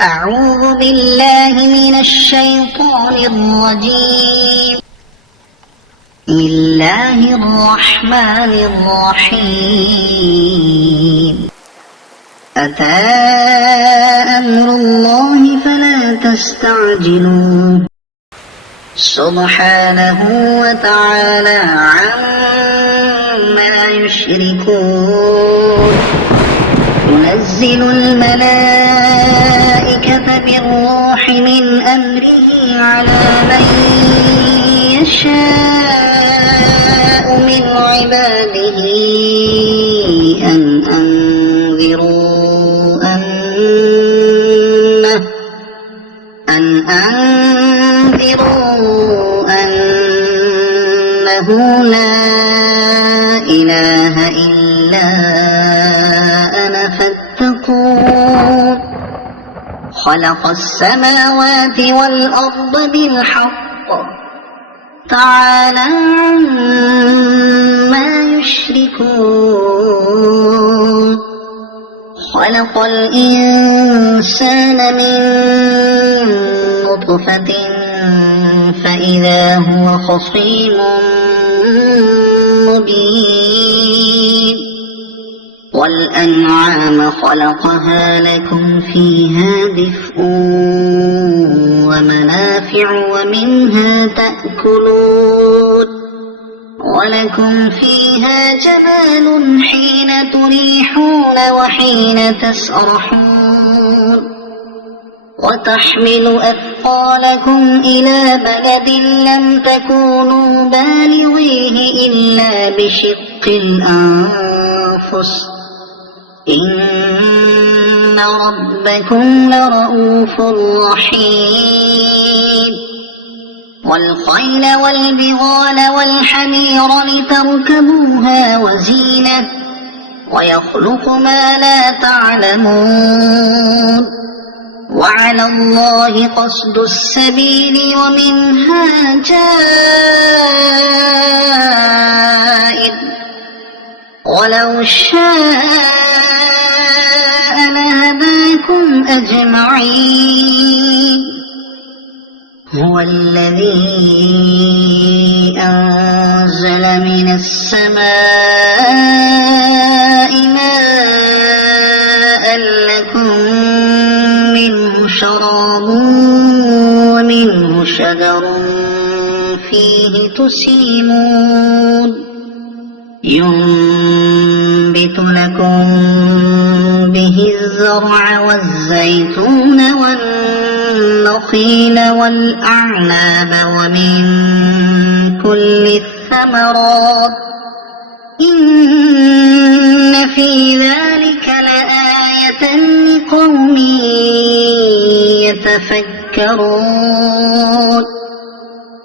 أعوذ بالله من الشيطان الرجيم. بسم الله الرحمن الرحيم. أتى أمر الله فلا تستعجلوه سبحانه وتعالى عما يشركون. ينزل الملائكة بالروح من أمره على من يشاء من عباده أن أنذروا أنه لا إله إلا أنا فاتقون. خلق السماوات والأرض بالحق تعالى عما يشركون. خلق الإنسان من نطفة فإذا هو خصيم مبين. والأنعام خلقها لكم فيها دفء ومنافع ومنها تأكلون. ولكم فيها جمال حين تريحون وحين تسرحون. وتحمل أثقالكم إلى بلد لم تكونوا بالغيه إلا بشق الأنفس إن ربكم لرؤوف رحيم. والخيل والبغال والحمير لتركبوها وزينة ويخلق ما لا تعلمون. وعلى الله قصد السبيل ومنها جائر ولو شاء لهداكم أجمعين. هو الذي أنزل من السماء ماء لكم منه شراب ومنه شجر فيه تسيمون. ينبت لكم به الزرع والزيتون والنخيل والأعناب ومن كل الثمرات إن في ذلك لآية لقوم يتفكرون.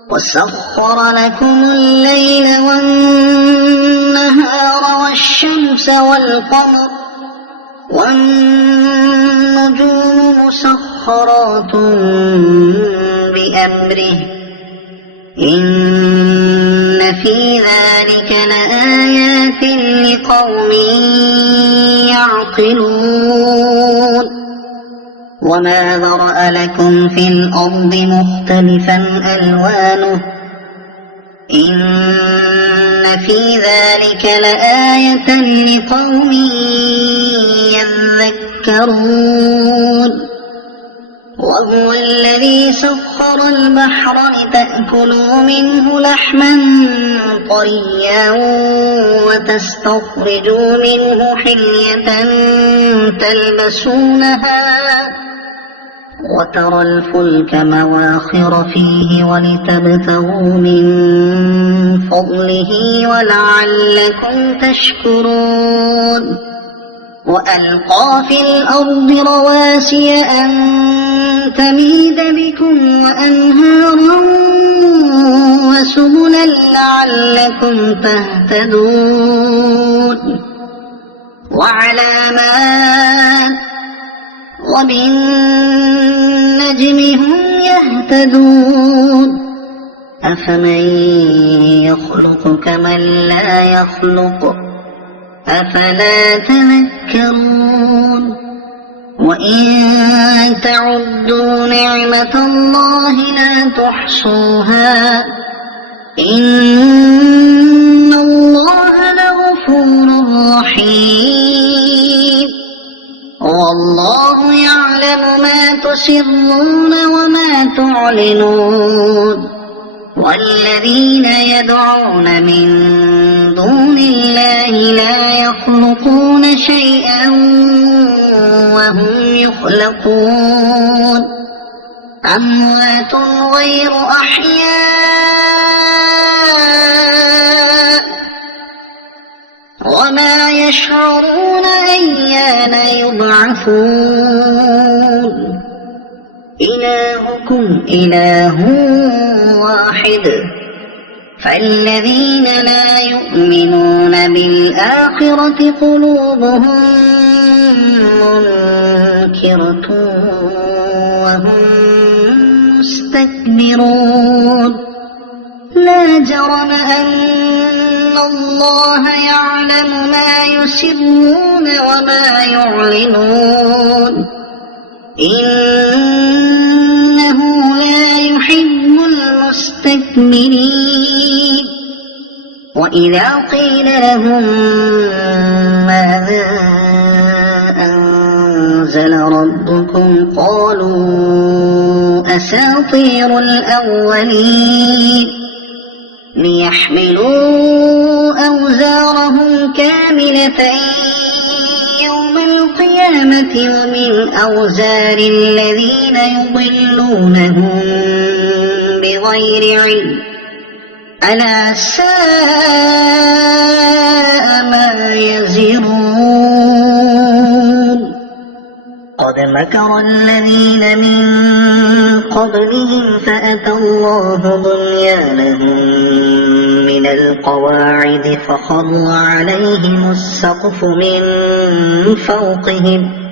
وسخر لكم الليل والنهار والشمس والقمر والنجوم مسخرات بأمره إن في ذلك لآيات لقوم يعقلون. وما ذرأ لكم في الأرض مختلفا ألوانه إن في ذلك لآية لقوم يذكرون. وهو الذي سخر البحر لتأكلوا منه لحما طريا وتستخرجوا منه حلية تلبسونها وترى الفلك مواخر فيه ولتبتغوا من فضله ولعلكم تشكرون. وألقى في الأرض رواسي أن تميد بكم وأنهارا وسبلا لعلكم تهتدون. وعلامات وبالنجم هم يهتدون. أفمن يخلق كمن لا يخلق أفلا تذكرون وإن تعدوا نعمة الله لا تحصوها إن الله لغفور رحيم والله يعلم ما تسرون وما تعلنون والذين يدعون من دون الله لا يخلقون شيئا وهم يخلقون أموات غير أحياء وما يشعرون أيان يبعثون إلهكم إله واحد فالذين لا يؤمنون بالآخرة قلوبهم منكرة وهم مستكبرون لا جرم أن الله يعلم ما يسرون وما يعلنون إنه لا يحب المستكبرين وإذا قيل لهم ماذا أنزل ربكم قالوا أساطير الأولين ليحملوا أوزارهم كاملة يوم القيامة ومن أوزار الذين يضلونهم بغير علم ألا ساء ما يزرون قد مكر الذين من قبلهم فأتى الله بنيانهم من القواعد فخر عليهم السقف من فوقهم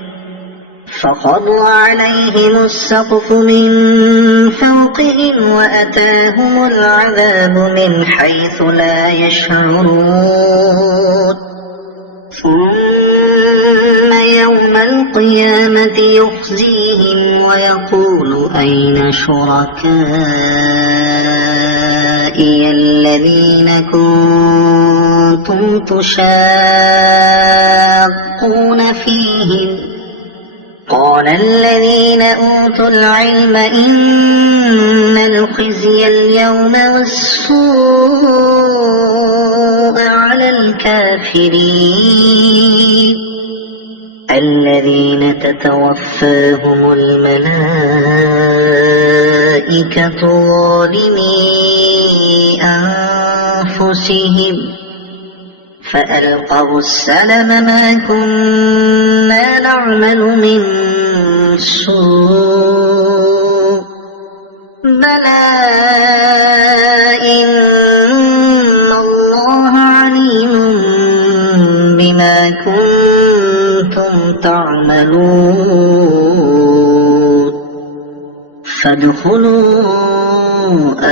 وأتاهم العذاب من حيث لا يشعرون ثم يوم القيامة يخزيهم ويقول أين شركائي الذين كنتم تشاقون فيهم قال الذين أوتوا العلم إن الخزي اليوم والسوء على الكافرين الذين تتوفاهم الملائكة ظالمي أنفسهم فألقوا السلم ما كنا نعمل من سوء بلى إن الله عليم بما كنتم تعملون فادخلوا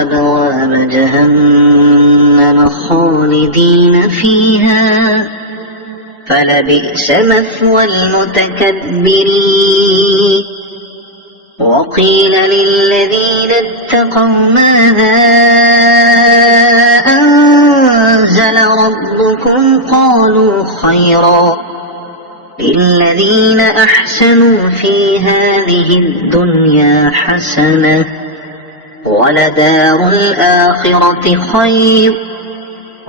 أبواب جهنم خالدين فيها فلبئس مثوى المتكبرين وقيل للذين اتقوا ماذا أنزل ربكم قالوا خيرا للذين أحسنوا في هذه الدنيا حسنة ولدار الآخرة خير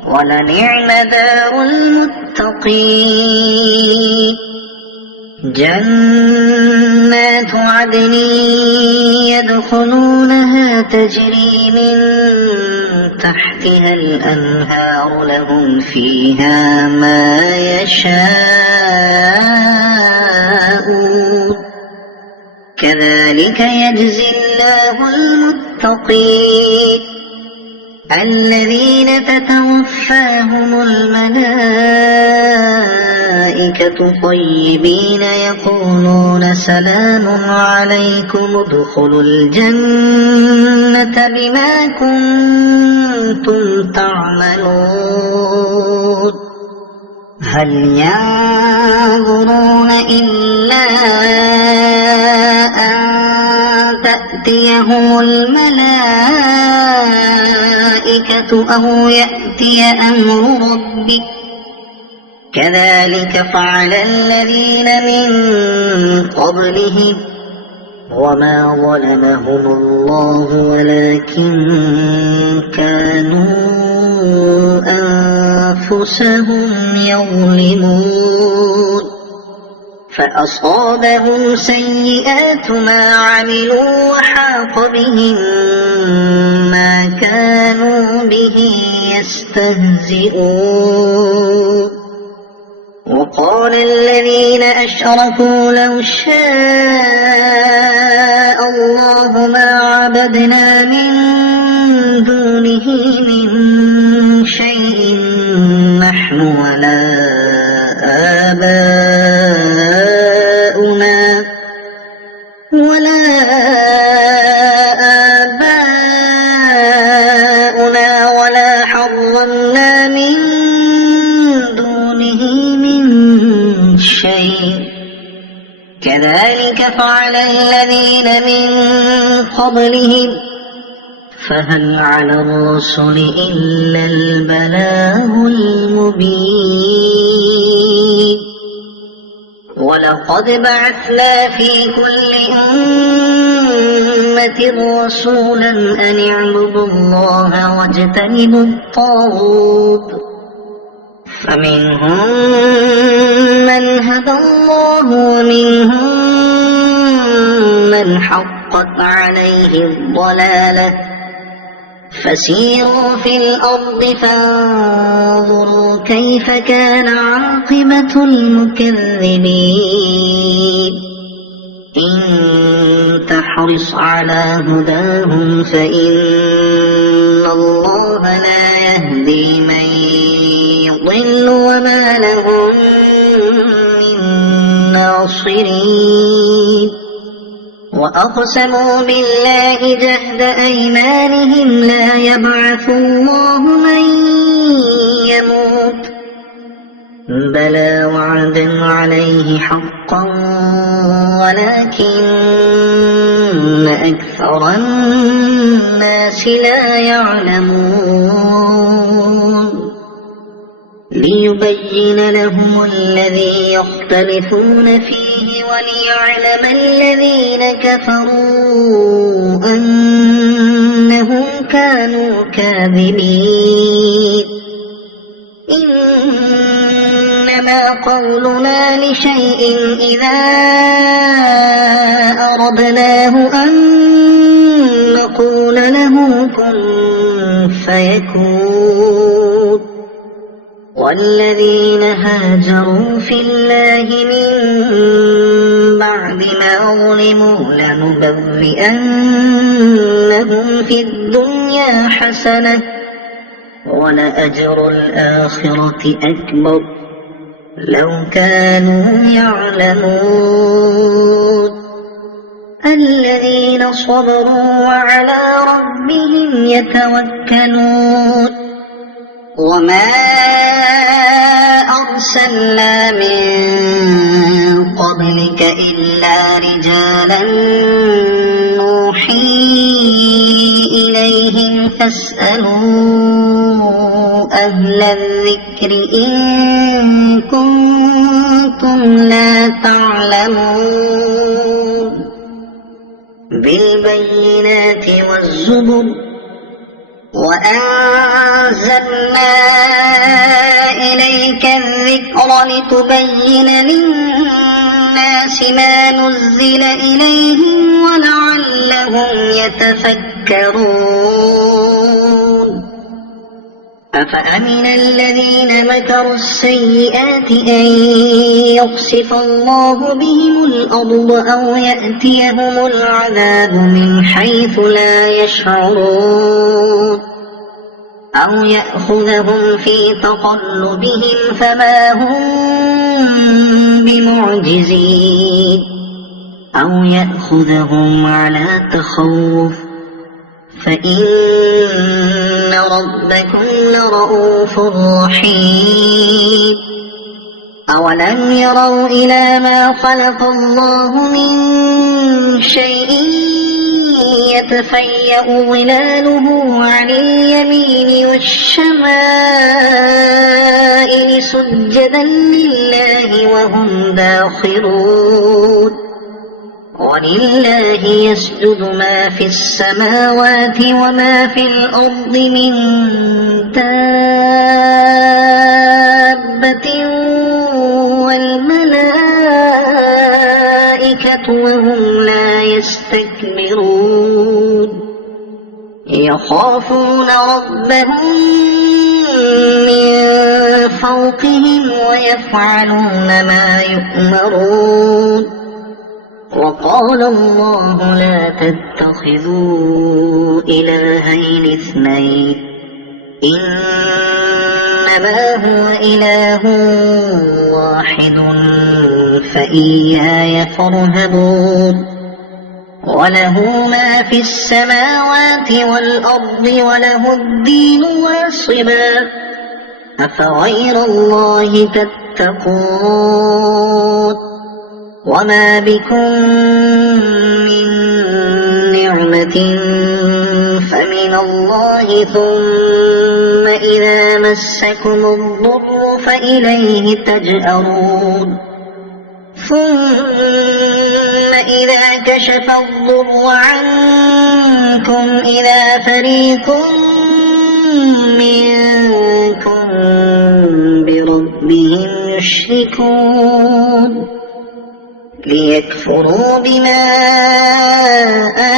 ولنعم دار المتقين جنات عدن يدخلونها تجري من تحتها الأنهار لهم فيها ما يشاءون كذلك يجزي الله المتقين الذين تتوفاهم الملائكة طيبين يقولون سلام عليكم ادخلوا الجنة بما كنتم تعملون هل ينظرون إلا أن تأتيهم الملائكة أو يأتي أمر ربك كذلك فعل الذين من قبلهم وما ظلمهم الله ولكن كانوا أنفسهم يظلمون فأصابهم سيئات ما عملوا وحاق بهم ما كانوا به يستهزئون وقال الذين أشركوا لو شاء الله ما عبدنا من دونه من شيء نحن ولا آباؤنا ولا حرمنا من دونه من شيء كذلك فعل الذين من قبلهم فهل على الرسل إلا البلاغ المبين ولقد بعثنا في كل أمة رسولا أن اعبدوا الله واجتنبوا الطاغوت فمنهم من هدى الله ومنهم من حقت عليه الضلالة فسيروا في الأرض فانظروا كيف كان عاقبة المكذبين إن تحرص على هداهم فإن الله لا يهدي من يضل وما لهم من ناصرين وأقسموا بالله جهد أيمانهم لا يبعث الله من يموت بلى وعدا عليه حقا ولكن أكثر الناس لا يعلمون ليبين لهم الذي يختلفون فيه وليعلم الذين كفروا أنهم كانوا كاذبين إنما قولنا لشيء إذا أردناه أن نقول له كن فيكون والذين هاجروا في الله من بعد ما ظلموا لنبوئنهم في الدنيا حسنة ولأجر الآخرة أكبر لو كانوا يعلمون الذين صبروا وعلى ربهم يتوكلون وما أرسلنا من قبلك إلا رجالا نوحي إليهم فاسألوا أهل الذكر إن كنتم لا تعلمون بالبينات والزبر وأنزلنا إليك الذكر لتبين للناس ما نزل إليهم ولعلهم يتفكرون أفأمن الذين مكروا السيئات أن يخسف الله بهم الأرض أو يأتيهم العذاب من حيث لا يشعرون أو يأخذهم في تقلبهم فما هم بمعجزين أو يأخذهم على تخوف فإن ربكم لرؤوف رحيم أولم يروا إلى ما خلق الله من شيء يتفيأ ظلاله عن اليمين والشمائل سجدا لله وهم داخرون ولله يسجد ما في السماوات وما في الأرض من دابة والملائكة وهم لا يستكبرون يخافون ربهم من فوقهم ويفعلون ما يؤمرون وقال الله لا تتخذوا إلهين اثنين إنما هو إله واحد فإياي فارهبون وله ما في السماوات والأرض وله الدين واصبا أفغير الله تتقون وما بكم من نعمة فمن الله ثم إذا مسكم الضر فإليه تجأرون ثم إذا كشف الضر عنكم إذا فريق منكم بربهم يشركون ليكفروا بما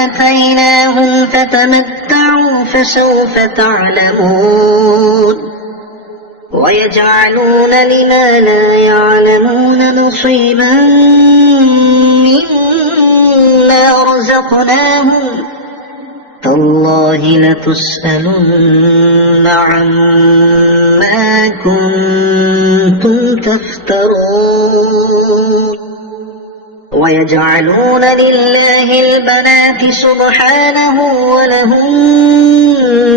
آتيناهم فتمتعوا فسوف تعلمون ويجعلون لما لا يعلمون نصيبا مما رزقناهم تالله لتسألن عما كنتم تفترون ويجعلون لله البنات سبحانه ولهم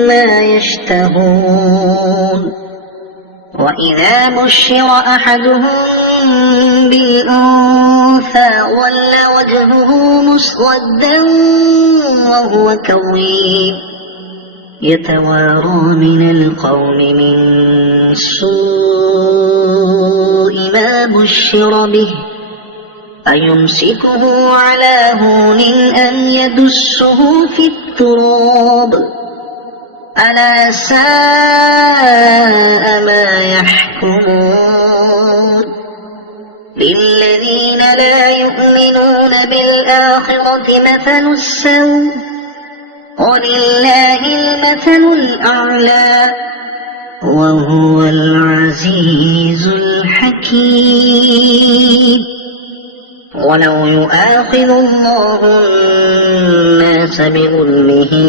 ما يشتهون وإذا بشر أحدهم بالأنثى ظل وجهه مسودا وهو كظيم يتوارى من القوم من سوء ما بشر به أيمسكه على هون أم يدسه في التراب ألا ساء ما يحكمون للذين لا يؤمنون بالآخرة مثل السوء ولله المثل الأعلى وهو العزيز الحكيم ولو يؤاخذ الله الناس بظلمهم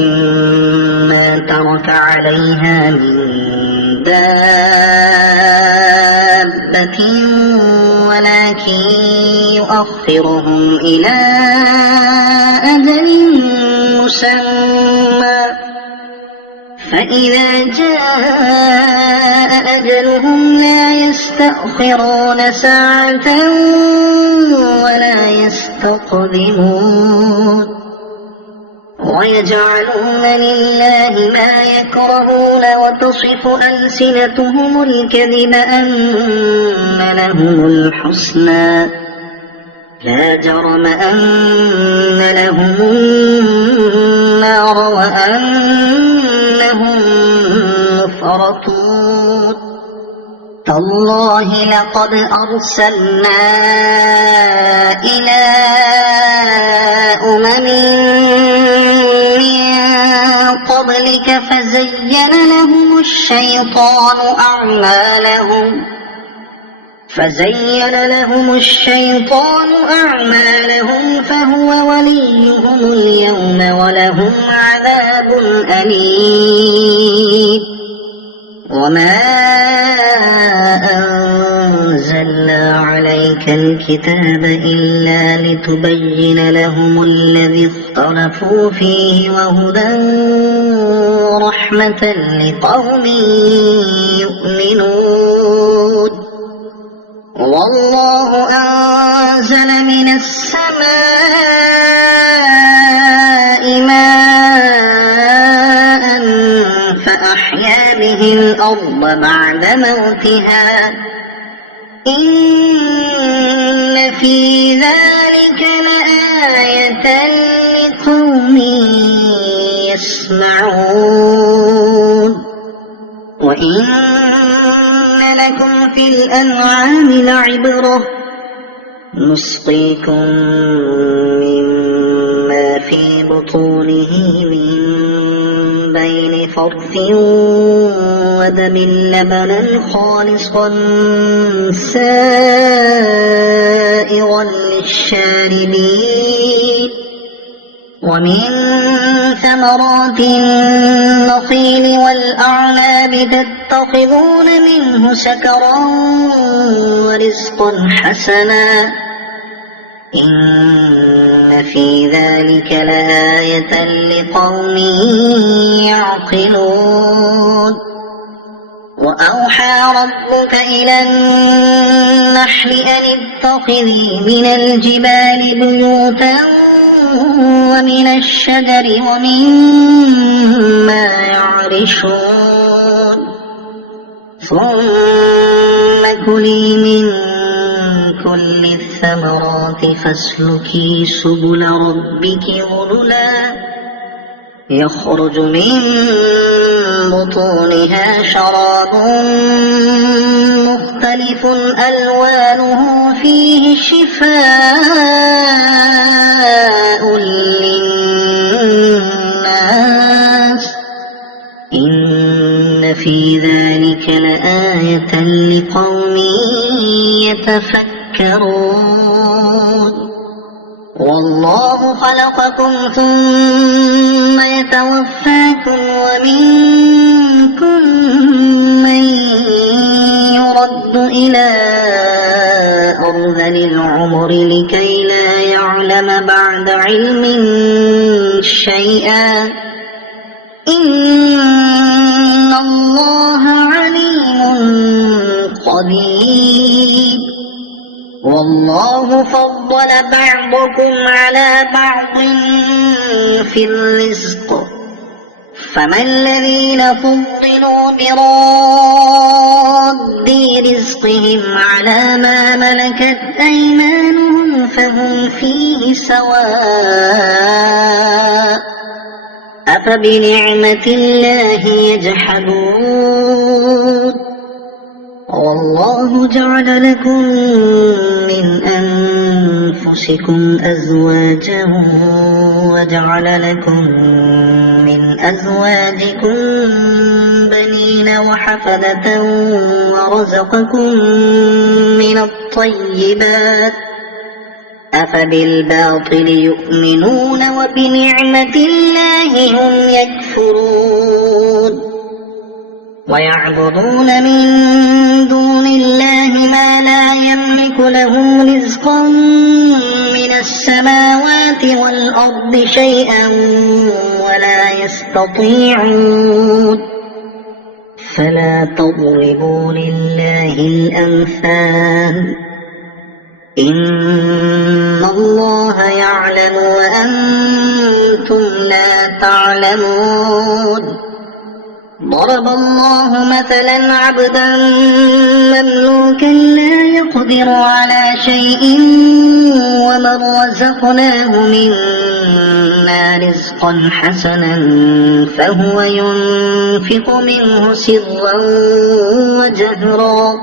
ما ترك عليها من دابة ولكن يؤخرهم إلى أجل مسمى فإذا جاء أجلهم لا يستأخرون ساعة ولا يستقدمون ويجعلون لله ما يكرهون وتصف ألسنتهم الكذب أن لهم الحسنى لا جرم أن لهم النار وأنهم مفرطون تالله لقد أرسلنا إلى أمم من قبلك فزين لهم الشيطان أعمالهم فهو وليهم اليوم ولهم عذاب أليم وما أنزلنا عليك الكتاب إلا لتبين لهم الذي اختلفوا فيه وهدى ورحمة لقوم يؤمنون والله أنزل من السماء ماء فأحيا به الأرض بعد موتها إن في ذلك لآية لقوم يسمعون وإن لكم في الأنعام لعبرة نسقيكم مما في بطونه من بين فرث ودم لبنا خالصا سائغا للشاربين ومن ثمرات النخيل والأعناب تتخذون منه سكرا ورزقا حسنا إن في ذلك لآية لقوم يعقلون وأوحى ربك إلى النحل أن اتخذي من الجبال بيوتا ومن الشجر ومما يعرشون ثم كلي من كل الثمرات فاسلكي سبل ربك ذللا يخرج من بطونها شراب مختلف ألوانه فيه شفاء للناس إن في ذلك لآية لقوم يتفكرون والله خلقكم ثم يتوفاكم ومنكم من يرد إلى أرذل العمر لكي لا يعلم بعد علم شيئا إن الله عليم قدير والله فضل بعضكم على بعض في الرزق فما الذين فضلوا براد رزقهم على ما ملكت أيمانهم فهم فيه سواء أفبنعمة الله يجحدون والله جعل لكم من أنفسكم أزواجا وجعل لكم من أزواجكم بنين وحفدة ورزقكم من الطيبات أفبالباطل يؤمنون وبنعمة الله هم يكفرون ويعبدون من دون الله ما لا يملك لهم رزقا من السماوات والأرض شيئا ولا يستطيعون فلا تضربوا لله الأمثال إن الله يعلم وأنتم لا تعلمون ضرب الله مثلا عبدا مملوكا لا يقدر على شيء ومن رزقناه منا رزقا حسنا فهو ينفق منه سرا وجهرا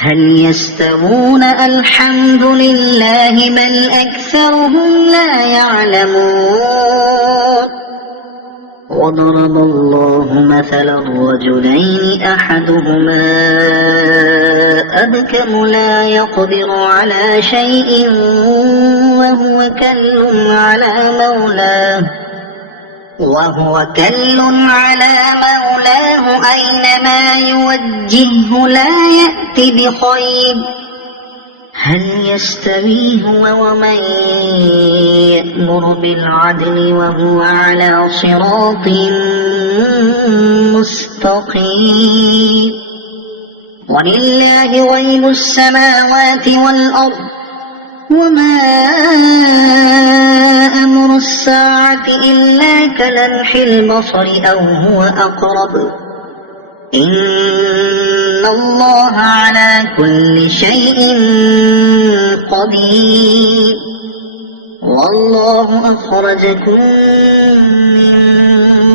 هل يستوون الحمد لله بل أكثرهم لا يعلمون وضرب الله مثلا رجلين أحدهما أبكم لا يقدر على شيء وهو كل على مولاه أينما يوجهه لا يأت بخير هل يستوي هو ومن يأمر بالعدل وهو على صراط مستقيم ولله غيب السماوات والأرض وما أمر الساعة إلا كلمح البصر أو هو أقرب إن الله على كل شيء قدير والله أخرجكم من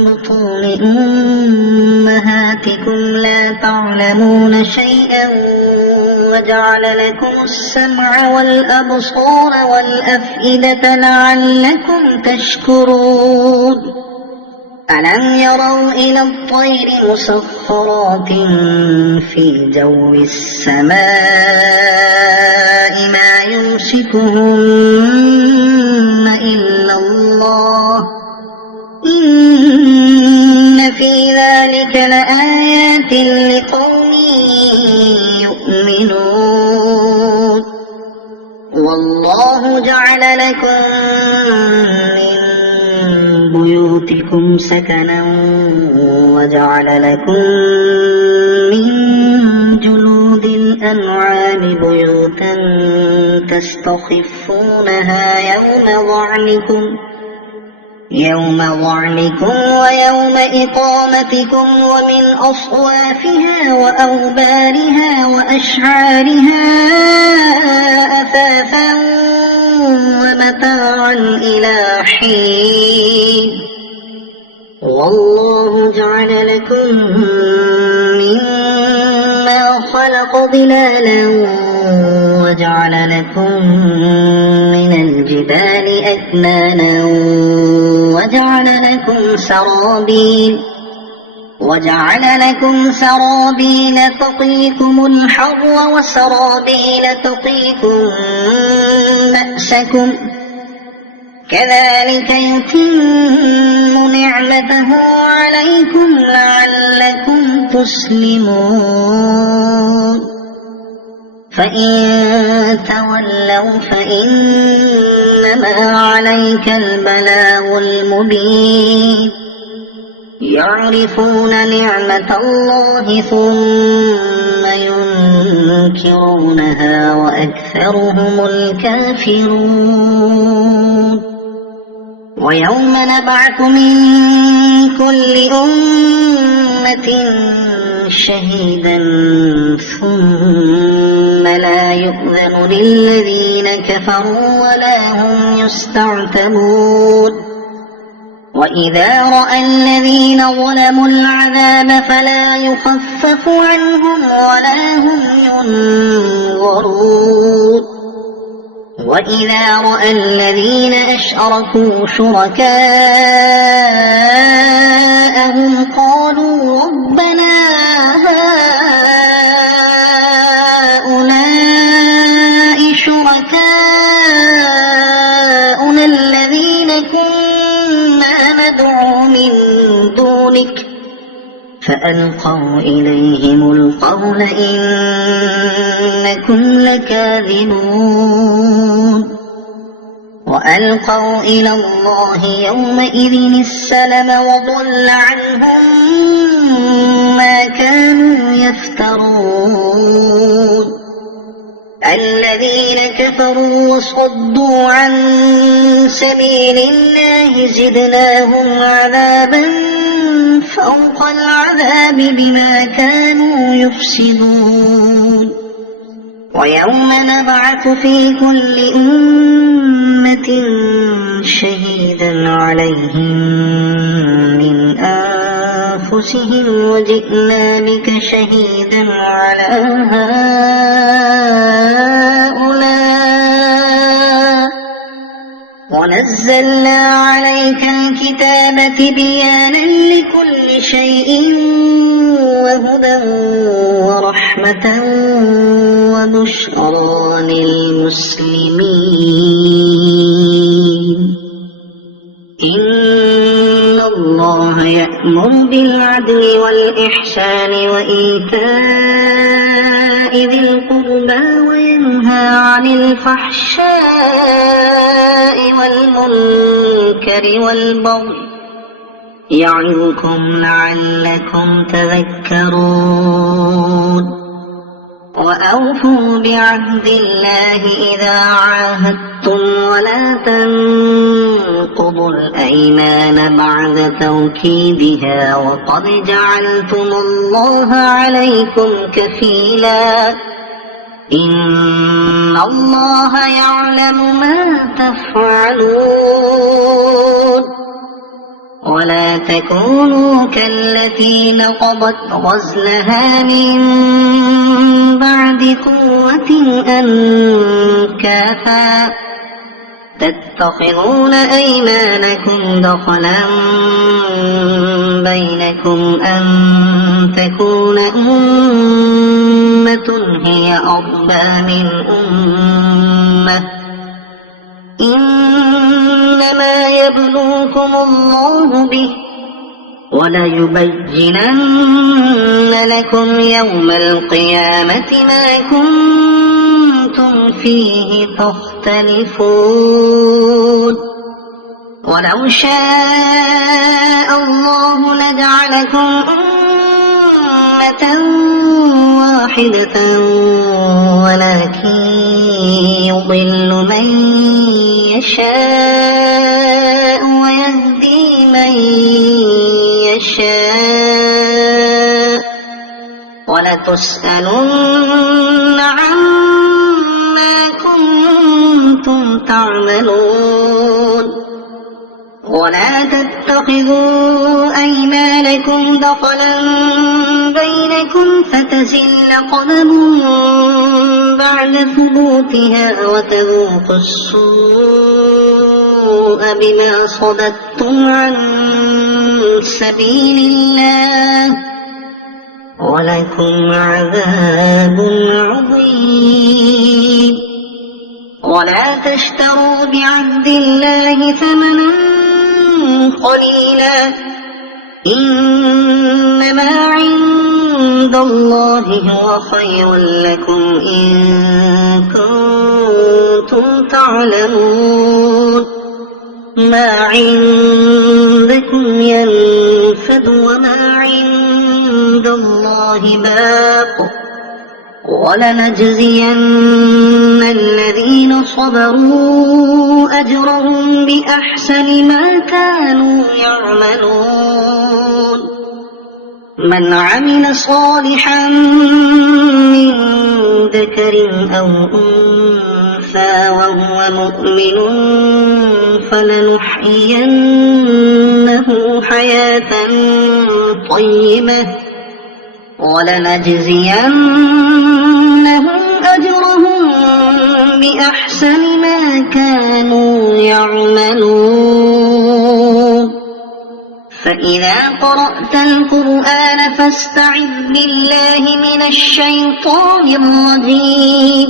بطون أمهاتكم لا تعلمون شيئا وجعل لكم السمع والأبصار والأفئدة لعلكم تشكرون ألم يروا إلى الطير مسخرات في جو السماء ما يمسكهن إلا الله إن في ذلك لآيات لقوم يؤمنون والله جعل لكم من بيوتكم سكنا وجعل لكم من جلود الأنعام بيوتا تستخفونها يوم ظعنكم ويوم إقامتكم ومن أصوافها وأوبارها وأشعارها أثاثا ومتاعا إلى حين والله جعل لكم مما خلق ظلالا وجعل لكم من الجبال أكنانا وجعل لكم سرابيل تقيكم الحر وسرابيل تقيكم بأسكم كذلك يتم نعمته عليكم لعلكم تسلمون فإن تولوا فإنما عليك البلاغ المبين يعرفون نعمة الله ثم ينكرونها وأكثرهم الكافرون ويوم نبعث من كل أمة شهيدا ثم لا يؤذن للذين كفروا ولا هم يستعتبون وإذا رأى الذين ظلموا العذاب فلا يخفف عنهم ولا هم ينظرون وإذا رأى الذين أشركوا شركاءهم قالوا ربنا هؤلاء شركاؤنا الذين كنا ندعو من دونك فألقوا إليهم القول إنكم لكاذبون وألقوا إلى الله يومئذ السلم وضل عنهم ما كانوا يفترون الذين كفروا وصدوا عن سبيل الله زدناهم عذابا فوق العذاب بما كانوا يفسدون ويوم نبعث في كل أمة شهيدا عليهم من أنفسهم وجئنا بك شهيدا على هؤلاء ونزلنا عليك الكتاب تبيانا لكل شيء وهدى ورحمة وبشرى للمسلمين إن الله يأمر بالعدل والإحسان وإيتاء ذي القربى وينهى عن الفحشاء والمنكر والبغي يعظكم لعلكم تذكرون وأوفوا بعهد الله إذا عاهدتم ولا تنقضوا الأيمان بعد توكيدها وقد جعلتم الله عليكم كفيلا إن الله يعلم ما تفعلون ولا تكونوا كالتي نقضت غزلها من بعد قوة أنكاثا تتخذون أيمانكم دخلا بينكم أن تكون أمة هي أربى من أمة إنما يبلوكم الله به وليبينن لكم يوم القيامة ما كنتم فيه تختلفون ولو شاء الله لجعلكم أمة واحدة ولكن يضل من يشاء ويهدي من يشاء ولتسألن عما كنتم تعملون ولا تتخذوا أيمانكم دخلا بينكم فتزل قدم بعد ثبوتها وتذوقوا السوء بما صددتم عن سبيل الله ولكم عذاب عظيم ولا تشتروا بعهد الله ثمنا قليلا إنما عند الله هو خير لكم إن كنتم تعلمون ما عندكم ينفد وما عند الله باق ولنجزين الذين صبروا أجرهم بأحسن ما كانوا يعملون من عمل صالحا من ذكر أو أنثى وهو مؤمن فلنحيينه حياة طيبة ولنجزينهم أجرهم بأحسن ما كانوا يعملون فإذا قرأت القرآن فاستعذ بالله من الشيطان الرجيم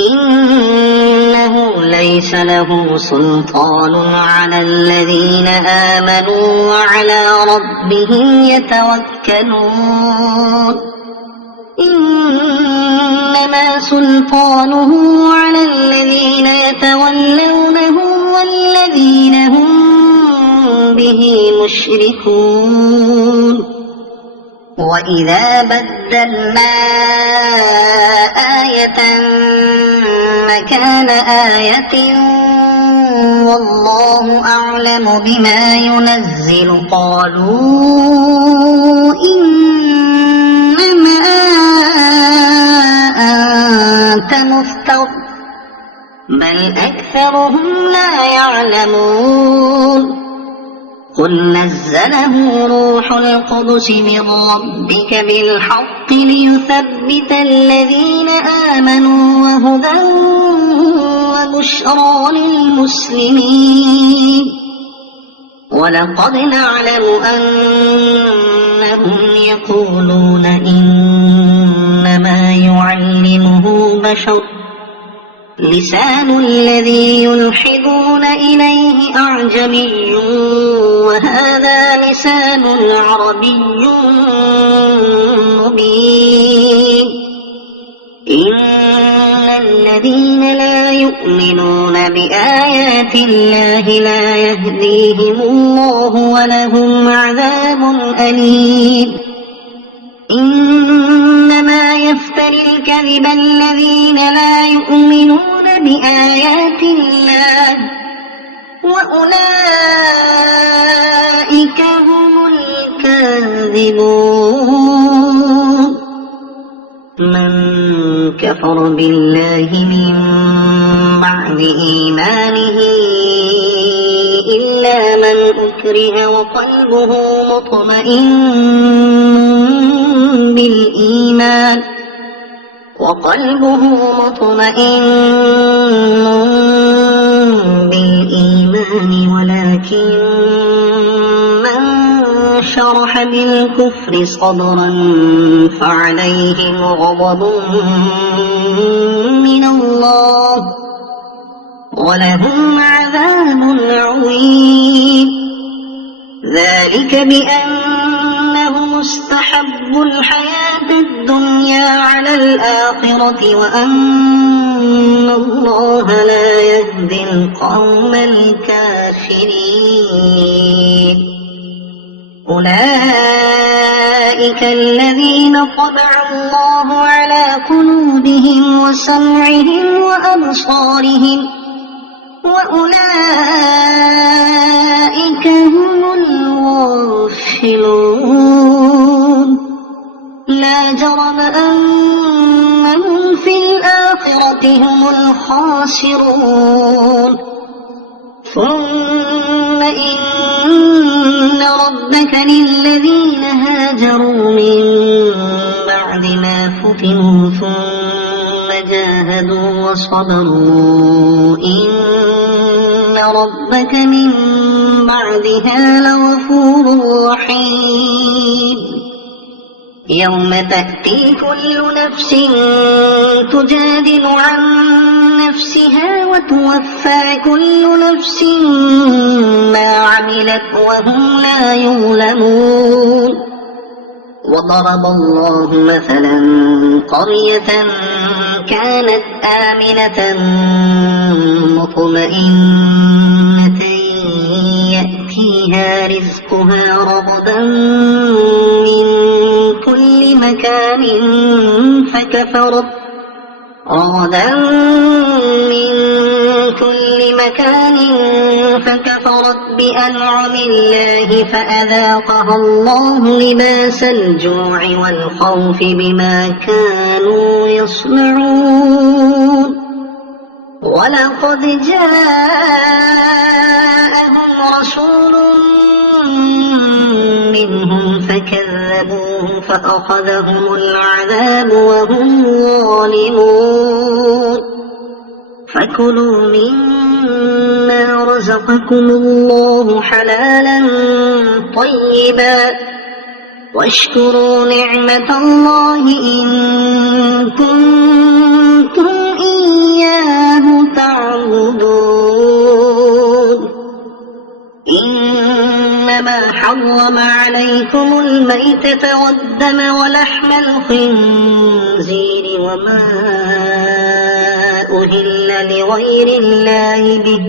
إنه ليس له سلطان على الذين آمنوا وعلى ربهم يتوكلون إنما سلطانه على الذين يتولونه والذين هم به مشركون وإذا بدلنا آية مكان آية والله أعلم بما ينزل قالوا إنما أنت مفتر بل أكثرهم لا يعلمون قل نزله روح القدس من ربك بالحق ليثبت الذين آمنوا وهدى وبشرى للمسلمين ولقد نعلم أنهم يقولون إنما يعلمه بشر لسان الذي يلحدون إليه أعجمي وهذا لسان عربي مبين إن الذين لا يؤمنون بآيات الله لا يهديهم الله ولهم عذاب أليم إنما يفتري الكذب الذين لا يؤمنون بآيات الله وأولئك هم الكاذبون. من كفر بالله من بعد إيمانه إلا من أكره وقلبه مطمئن بالإيمان ولكن من شرح بالكفر صدرا فعليهم غضب من الله ولهم عذاب عظيم. ذلك بأنهم استحبوا الحياة الدنيا على الآخرة وأن الله لا يهدي القوم الكافرين. أولئك الذين طبع الله على قلوبهم وسمعهم وأبصارهم وأولئك هم الغافلون. لا جرم أنهم في الآخرة هم الخاسرون. ثم إن ربك للذين هاجروا من بعد ما فتنوا ثم جاهدوا وصبروا إن ربك من بعدها لغفور رحيم. يوم تأتي كل نفس تجادل عن نفسها وتوفى كل نفس ما عملت وهم لا يظلمون. وضرب الله مثلا قرية كانت آمنة مطمئنة يأتيها رزقها رغدا من كل مكان فكفرت بأنعم الله فأذاقها الله لباس الجوع والخوف بما كانوا يصنعون. ولقد جاءهم رسول منهم فكذبوه فأخذهم العذاب وهم ظالمون. فكلوا مما رزقكم الله حلالا طيبا واشكروا نعمة الله إن كنتم إياه تعبدون. إنما حرم عليكم الميتة والدم ولحم الخنزير وما أهل لغير الله به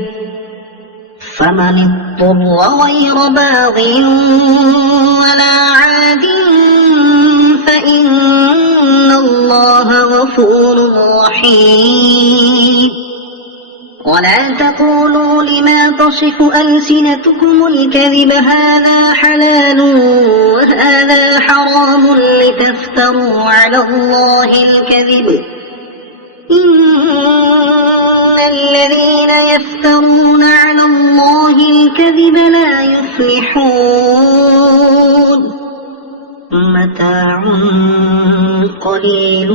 فمن اضطر غير باغ ولا عاد فإن الله غفور رحيم. ولا تقولوا لما تصف ألسنتكم الكذب هذا حلال وهذا حرام لتفتروا على الله الكذب. إن الذين يفترون على الله الكذب لا يفلحون. متاع قليل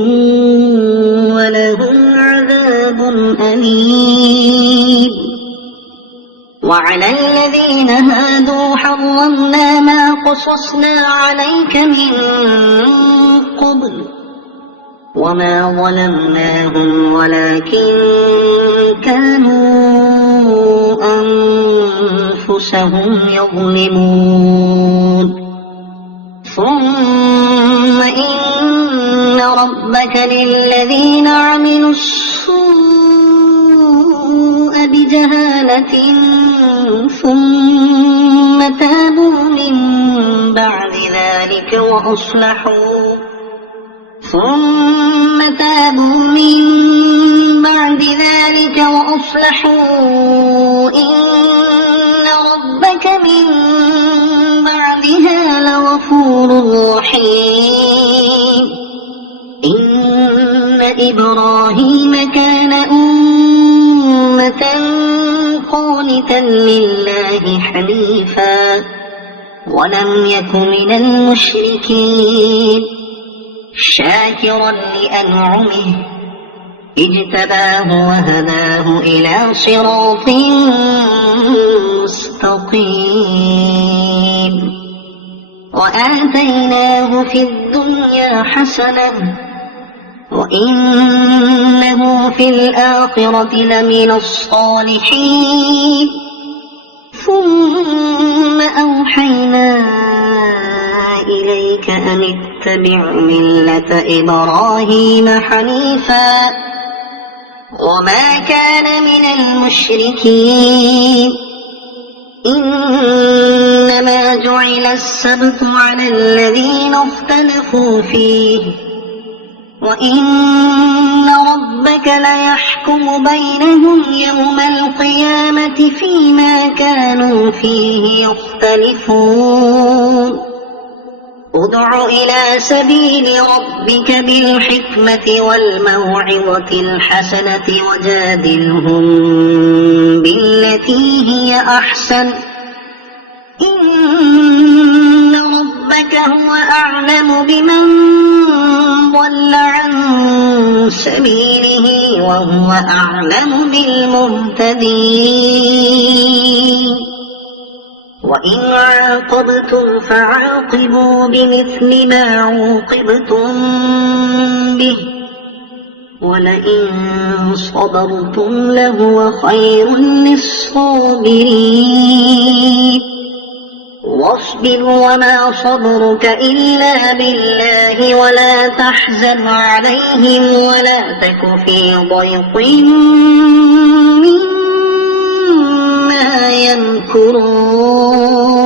ولهم عذاب أليم. وعلى الذين هادوا حرمنا ما قصصنا عليك من قبل وما ظلمناهم ولكن كانوا أنفسهم يظلمون. ثم إن ربك للذين عملوا السوء بجهالة ثم تابوا من بعد ذلك وأصلحوا ثم تابوا من بعد ذلك وأصلحوا إن ربك من بعدها لغفور رحيم. إن إبراهيم كان أمة قانتا لله حنيفا ولم يك من المشركين شاكرا لأنعمه اجتباه وهداه إلى صراط مستقيم. وآتيناه في الدنيا حسنة وإنه في الآخرة لمن الصالحين. ثم أوحينا إليك أن اتبع ملة إبراهيم حنيفا وما كان من المشركين. إنما جعل السبت على الذين اختلفوا فيه وإن ربك ليحكم بينهم يوم القيامة فيما كانوا فيه يختلفون. ادع إلى سبيل ربك بالحكمة والموعظة الحسنة وجادلهم بالتي هي أحسن إن ربك هو أعلم بمن ضل عن سبيله وهو أعلم بالمهتدين. وإن عاقبتم فعاقبوا بمثل ما عوقبتم به ولئن صبرتم لهو خير للصابرين. واصبر وما صبرك إلا بالله ولا تحزن عليهم ولا تك في ضيق مما يمكرون.